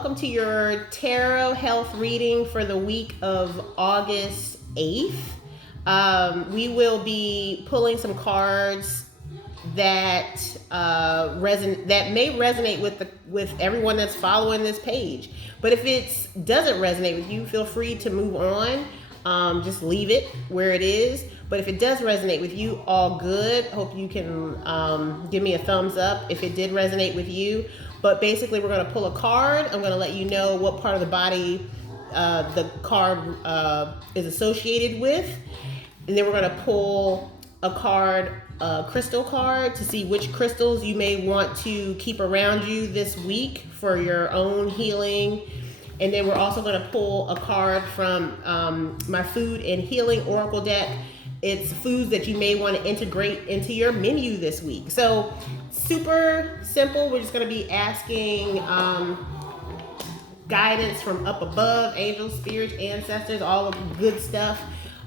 welcome to your tarot health reading for the week of August 8th. We will be pulling some cards that may resonate with everyone that's following this page. But if it doesn't resonate with you, feel free to move on. Just leave it where it is. But if it does resonate with you, all good. Hope you can give me a thumbs up if it did resonate with you. But basically, we're going to pull a card. I'm going to let you know what part of the body the card is associated with. And then we're going to pull a card, a crystal card, to see which crystals you may want to keep around you this week for your own healing. And then we're also going to pull a card from my Food and Healing Oracle deck. It's foods that you may want to integrate into your menu this week. So super simple. We're just going to be asking guidance from up above, angels, spirits, ancestors, all of the good stuff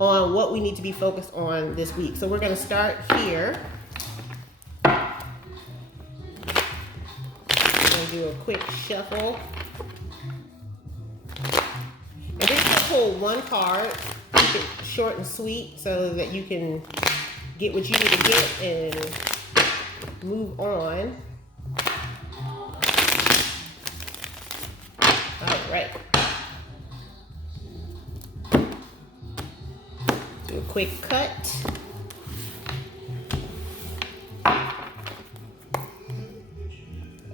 on what we need to be focused on this week. So we're going to start here. I'm going to do a quick shuffle. And just going to pull one card. Keep it short and sweet so that you can get what you need to get and move on. All right. Do a quick cut.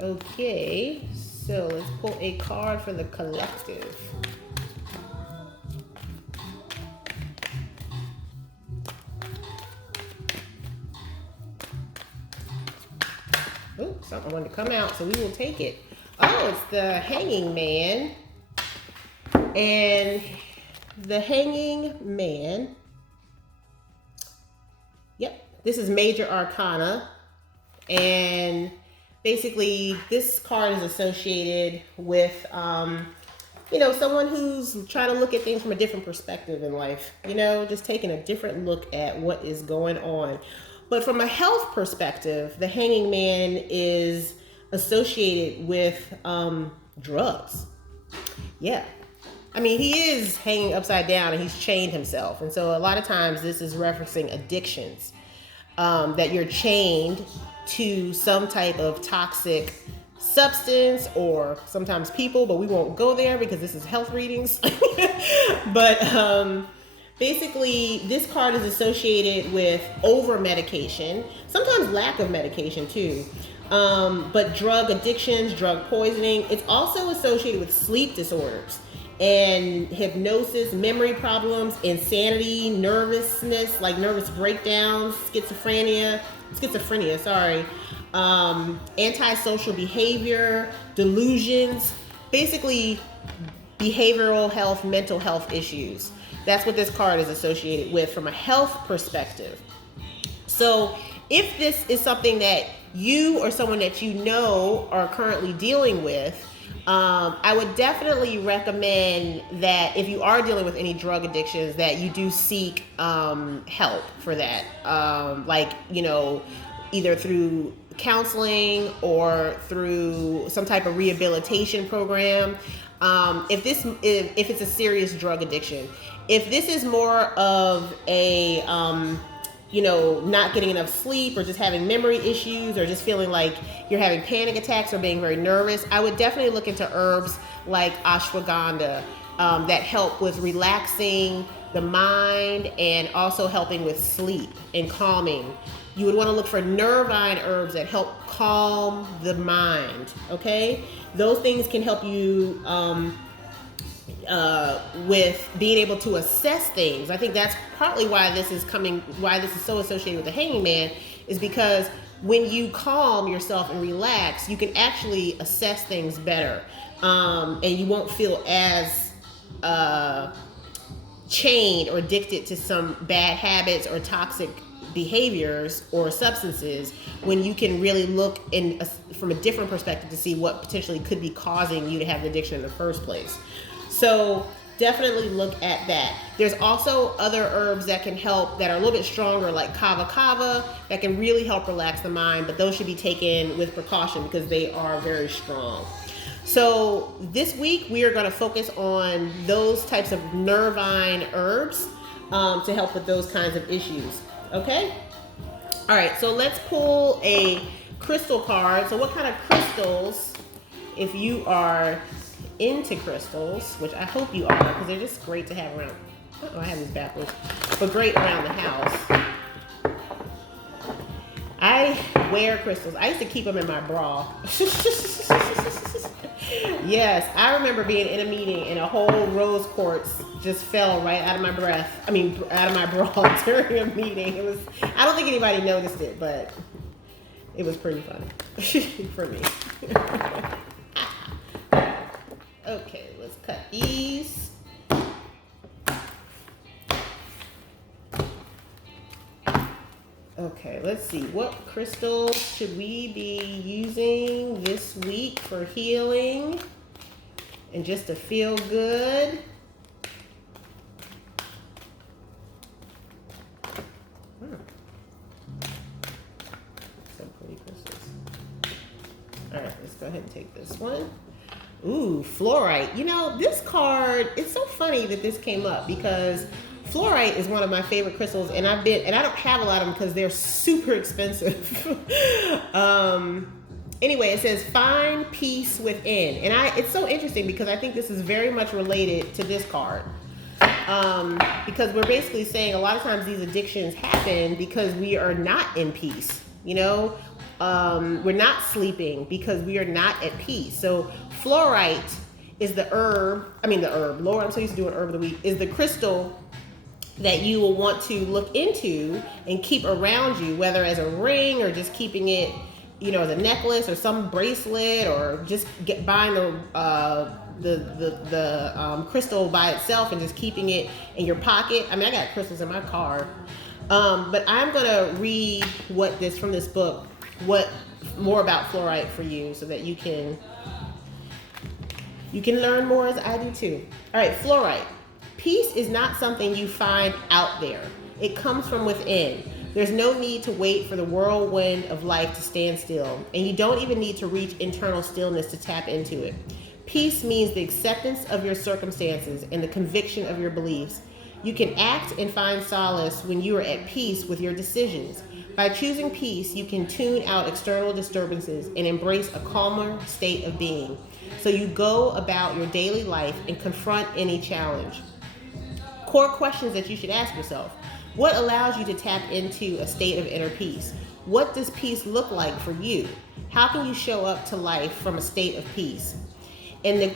Okay, so let's pull a card for the collective. Oops, something wanted to come out, so we will take it. Oh, it's the Hanging Man. And the Hanging Man, yep, this is Major Arcana. And basically, this card is associated with, someone who's trying to look at things from a different perspective in life. Just taking a different look at what is going on. But from a health perspective, the Hanging Man is associated with drugs. Yeah. I mean, he is hanging upside down and he's chained himself. And so a lot of times this is referencing addictions, that you're chained to some type of toxic substance or sometimes people, but we won't go there because this is health readings. But basically, this card is associated with over-medication, sometimes lack of medication too, but drug addictions, drug poisoning. It's also associated with sleep disorders and hypnosis, memory problems, insanity, nervousness, like nervous breakdowns, schizophrenia, antisocial behavior, delusions, basically behavioral health, mental health issues. That's what this card is associated with from a health perspective. So if this is something that you or someone that you know are currently dealing with, I would definitely recommend that if you are dealing with any drug addictions, that you do seek help for that. Either through counseling or through some type of rehabilitation program. If it's a serious drug addiction. If this is more of a, not getting enough sleep or just having memory issues or just feeling like you're having panic attacks or being very nervous, I would definitely look into herbs like ashwagandha that help with relaxing the mind and also helping with sleep and calming. You would want to look for nervine herbs that help calm the mind, okay? Those things can help you with being able to assess things. I think that's partly why this is so associated with the Hanging Man, is because when you calm yourself and relax, you can actually assess things better. And you won't feel as chained or addicted to some bad habits or toxic behaviors or substances when you can really look from a different perspective to see what potentially could be causing you to have the addiction in the first place. So definitely look at that. There's also other herbs that can help that are a little bit stronger, like kava that can really help relax the mind, but those should be taken with precaution because they are very strong. So this week we are going to focus on those types of nervine herbs to help with those kinds of issues. Okay? All right, so let's pull a crystal card. So what kind of crystals, if you are into crystals, which I hope you are, because they're just great to have around. Oh, I have these backwards, but great around the house. I wear crystals. I used to keep them in my bra. Yes, I remember being in a meeting and a whole rose quartz just fell right out of my out of my bra during a meeting. It was, I don't think anybody noticed it, but it was pretty funny for me. Okay, let's cut these. Okay, let's see. What crystals should we be using this week for healing and just to feel good? Some pretty crystals. All right, let's go ahead and take this one. Ooh, fluorite. You know, this card, it's so funny that this came up because fluorite is one of my favorite crystals, and I don't have a lot of them because they're super expensive. Anyway, it says find peace within, and it's so interesting because I think this is very much related to this card. Because we're basically saying a lot of times these addictions happen because we are not in peace. You know, we're not sleeping because we are not at peace. So fluorite is the herb. Lord, I'm so used to doing herb of the week. Is the crystal that you will want to look into and keep around you, whether as a ring or just keeping it, you know, as a necklace or some bracelet, or just buying the crystal by itself and just keeping it in your pocket. I mean, I got crystals in my car, but I'm gonna read from this book, what more about fluorite for you, so that you can learn more as I do too. All right, fluorite. Peace is not something you find out there. It comes from within. There's no need to wait for the whirlwind of life to stand still, and you don't even need to reach internal stillness to tap into it. Peace means the acceptance of your circumstances and the conviction of your beliefs. You can act and find solace when you are at peace with your decisions. By choosing peace, you can tune out external disturbances and embrace a calmer state of being. So you go about your daily life and confront any challenge. Core questions that you should ask yourself. What allows you to tap into a state of inner peace? What does peace look like for you? How can you show up to life from a state of peace? And the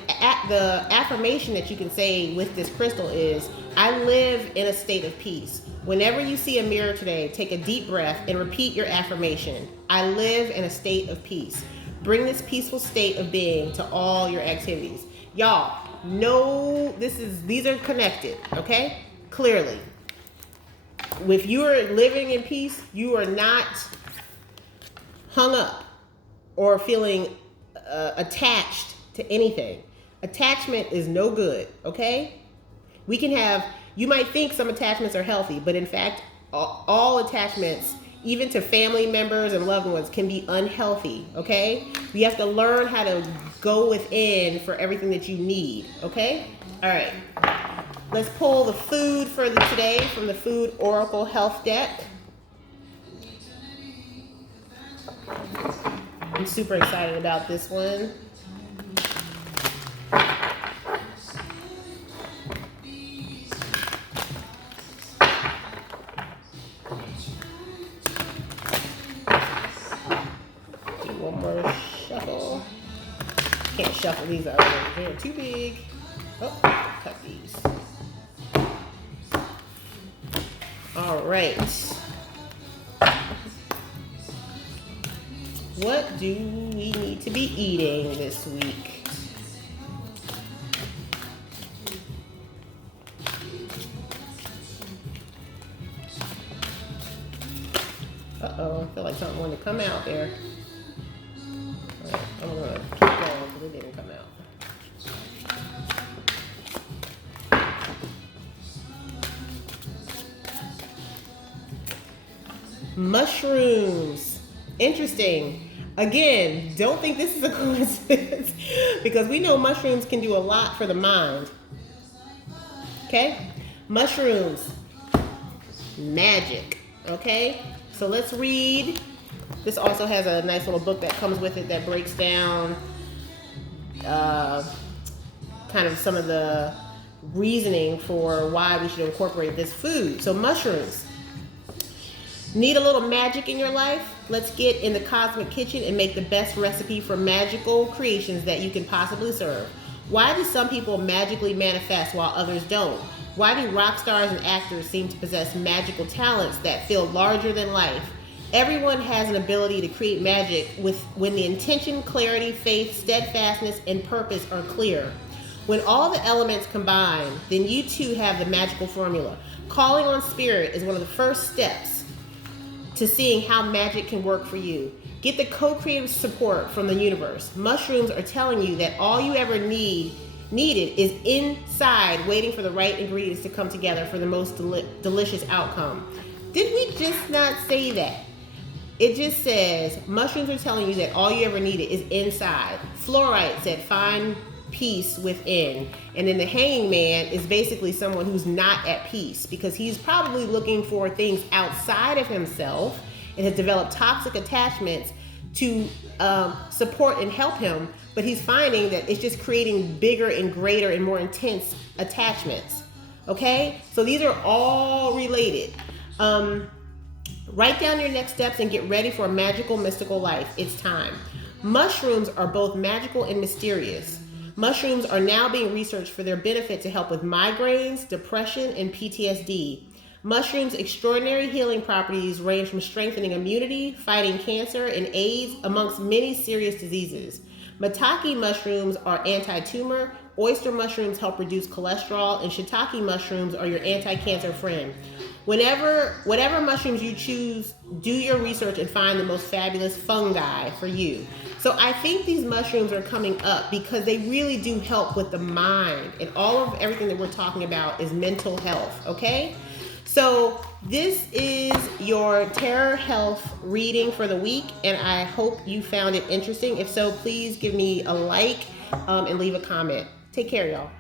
affirmation that you can say with this crystal is, I live in a state of peace. Whenever you see a mirror today, take a deep breath and repeat your affirmation. I live in a state of peace. Bring this peaceful state of being to all your activities. Y'all, know these are connected, okay? Clearly. If you are living in peace, you are not hung up or feeling attached to anything. Attachment is no good, okay? You might think some attachments are healthy, but in fact, all attachments, even to family members and loved ones, can be unhealthy, okay? You have to learn how to go within for everything that you need, okay? All right. Let's pull the food for today from the Food Oracle Health Deck. I'm super excited about this one. Do one more shuffle. Can't shuffle these out. They're too big. Oh, cut these. All right. What do we need to be eating this week? Uh-oh, I feel like something wanted to come out there. All right, I'm going to keep going because it didn't come out. Mushrooms. Interesting. Again, don't think this is a coincidence because we know mushrooms can do a lot for the mind. Okay? Mushrooms, magic. Okay? So let's read. This also has a nice little book that comes with it that breaks down kind of some of the reasoning for why we should incorporate this food. So mushrooms. Need a little magic in your life? Let's get in the cosmic kitchen and make the best recipe for magical creations that you can possibly serve. Why do some people magically manifest while others don't? Why do rock stars and actors seem to possess magical talents that feel larger than life? Everyone has an ability to create magic when the intention, clarity, faith, steadfastness, and purpose are clear. When all the elements combine, then you too have the magical formula. Calling on spirit is one of the first steps to seeing how magic can work for you. Get the co-creative support from the universe. Mushrooms are telling you that all you ever needed is inside, waiting for the right ingredients to come together for the most delicious outcome. Did we just not say that? It just says mushrooms are telling you that all you ever needed is inside. Fluorite said find peace within. And then the hanging man is basically someone who's not at peace because he's probably looking for things outside of himself and has developed toxic attachments to support and help him, but he's finding that it's just creating bigger and greater and more intense attachments. Okay? So these are all related. Write down your next steps and get ready for a magical, mystical life. It's time. Mushrooms are both magical and mysterious. Mushrooms are now being researched for their benefit to help with migraines, depression, and PTSD. Mushrooms' extraordinary healing properties range from strengthening immunity, fighting cancer and AIDS, amongst many serious diseases. Maitake mushrooms are anti-tumor, oyster mushrooms help reduce cholesterol, and shiitake mushrooms are your anti-cancer friend. Whatever mushrooms you choose, do your research and find the most fabulous fungi for you. So I think these mushrooms are coming up because they really do help with the mind, and all of everything that we're talking about is mental health, okay? So this is your Tarot Health reading for the week, and I hope you found it interesting. If so, please give me a like and leave a comment. Take care, y'all.